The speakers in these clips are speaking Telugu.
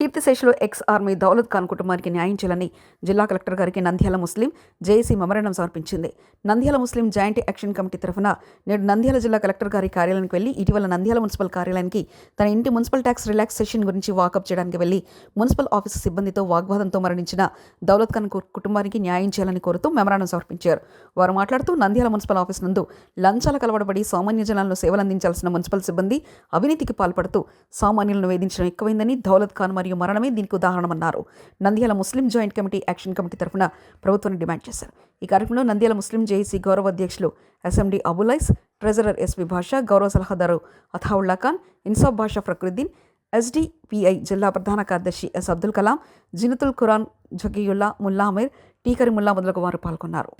కీర్తిశేషులు ఎక్స్ ఆర్మీ దౌలత్ ఖాన్ కుటుంబానికి న్యాయం చేయాలని జిల్లా కలెక్టర్ గారికి నంద్యాల ముస్లిం జేఏసీ మెమరణం సమర్పించింది. Nandyal Muslim joint action committee తరఫున నేడు నంద్యాల జిల్లా కలెక్టర్ గారి కార్యాలయానికి వెళ్ళి ఇటీవల నంద్యాల మున్సిపల్ కార్యాలయానికి తన ఇంటి మున్సిపల్ ట్యాక్స్ రిలాక్సేషన్ గురించి వాకప్ చేయడానికి వెళ్ళి మున్సిపల్ ఆఫీస్ సిబ్బందితో వాగ్వాదంతో మరణించిన దౌలత్ ఖాన్ కు- కుటుంబానికి న్యాయం చేయాలని కోరుతూ మెమరణం సమర్పించారు. వారు మాట్లాడుతూ నంద్యాల మున్సిపల్ ఆఫీస్ నందు లంచాల కలవడబడి సామాన్య జనాలను సేవలందించాల్సిన మున్సిపల్ సిబ్బంది అవినీతికి పాల్పడుతూ సామాన్యులను వేధించడం ఎక్కువైందని దౌలత్ ఖాన్ మరియు మరణమే దీనికి ఉదాహరణమన్నారు. Nandyal Muslim joint committee action committee తరఫున ప్రభుత్వాన్ని డిమాండ్ చేశారు. ఈ కార్యక్రమంలో నంద్యాల ముస్లిం జేఏసీ గౌరవ అధ్యక్షులు అసెంబ్లీ అబులైస్ ట్రెజరర్ ఎస్వి భాష గౌరవ సలహాదారు అథావుల్లా ఖాన్ ఇన్సాఫ్ భాషా ఫక్రుద్దీన్ ఎస్డిపిఐ జిల్లా ప్రధాన కార్యదర్శి ఎస్ అబ్దుల్ కలాం జినతుల్ ఖురాన్ జకీయుల్లా ముల్లా అమీర్ టీకరి ముల్లా మొదలగు వారు పాల్గొన్నారు.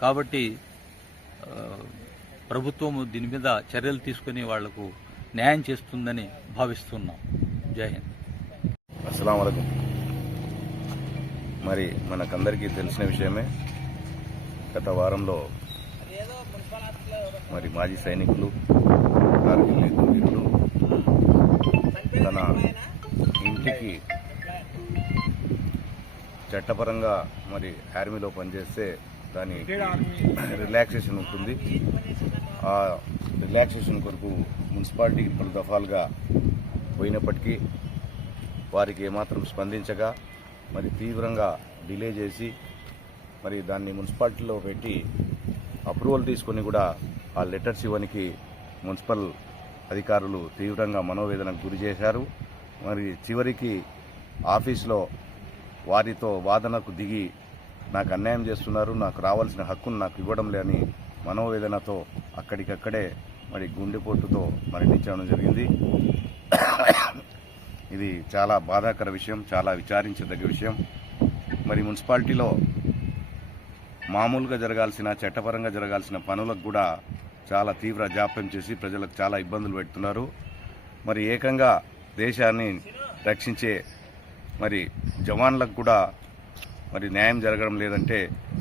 కాబట్టి ప్రభుత్వం దీని మీద చర్యలు తీసుకుని వాళ్ళకు న్యాయం చేస్తుందని భావిస్తున్నాం. జై హింద్. అస్సలం వరకు మరి మనకందరికీ తెలిసిన విషయమే గత వారంలో మరి మాజీ సైనికులు కార్మికులు యుద్ధ తన ఇంటికి చట్టపరంగా మరి ఆర్మీలో పనిచేస్తే దాని రిలాక్సేషన్ ఉంటుంది. ఆ రిలాక్సేషన్ కొరకు మున్సిపాలిటీకి పలు దఫాలుగా పోయినప్పటికీ వారికి ఏమాత్రం స్పందించగా మరి తీవ్రంగా డిలే చేసి మరి దాన్ని మున్సిపాలిటీలో పెట్టి అప్రూవల్ తీసుకొని కూడా ఆ లెటర్స్ ఇవ్వనికి మున్సిపల్ అధికారులు తీవ్రంగా మనోవేదనకు గురి చేశారు. మరి చివరికి ఆఫీస్లో వారితో వాదనకు దిగి నాకు అన్యాయం చేస్తున్నారు నాకు రావాల్సిన హక్కును నాకు ఇవ్వడం లేని మనోవేదనతో అక్కడికక్కడే మరి గుండెపోటుతో మరణించడం జరిగింది. ఇది చాలా బాధాకర విషయం చాలా విచారించదగ్గ విషయం. మరి మున్సిపాలిటీలో మామూలుగా జరగాల్సిన చట్టపరంగా జరగాల్సిన పనులకు కూడా చాలా తీవ్ర జాప్యం చేసి ప్రజలకు చాలా ఇబ్బందులు పెడుతున్నారు. మరి ఏకంగా దేశాన్ని రక్షించే మరి జవాన్లకు కూడా మరి న్యాయం జరగడం లేదంటే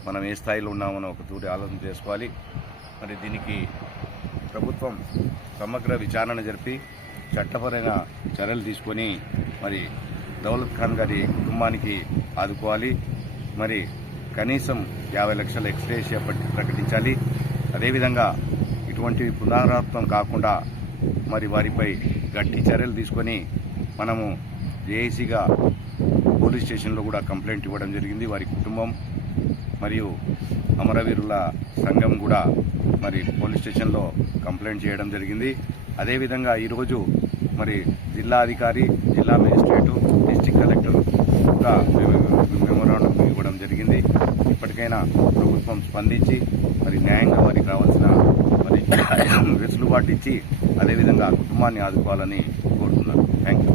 మనం ఏ స్థాయిలో ఉన్నామని ఒక తూటి ఆలోచన చేసుకోవాలి. మరి దీనికి ప్రభుత్వం సమగ్ర విచారణ జరిపి చట్టపరమైన చర్యలు తీసుకొని మరి దౌలత్ ఖాన్ గారి కుటుంబానికి ఆదుకోవాలి. మరి కనీసం యాభై లక్షల ఎక్స్గ్రేషియా పట్టి- ప్రకటించాలి. అదేవిధంగా ఇటువంటి పునరావృతం కాకుండా మరి వారిపై గట్టి చర్యలు తీసుకొని మనము జేఏసీగా పోలీస్ స్టేషన్లో కూడా కంప్లైంట్ ఇవ్వడం జరిగింది. వారి కుటుంబం మరియు అమరవీరుల సంఘం కూడా మరి పోలీస్ స్టేషన్లో కంప్లైంట్ చేయడం జరిగింది. అదేవిధంగా ఈరోజు మరి జిల్లా అధికారి జిల్లా మేజిస్ట్రేటు డిస్టిక్ కలెక్టర్ ఇంకా మెమోరాండం ఇవ్వడం జరిగింది. ఇప్పటికైనా ప్రభుత్వం స్పందించి మరి న్యాయంగా వారికి రావాల్సిన మరి వెసులుబాటు ఇచ్చి అదేవిధంగా కుటుంబాన్ని ఆదుకోవాలని కోరుతున్నారు థ్యాంక్ యూ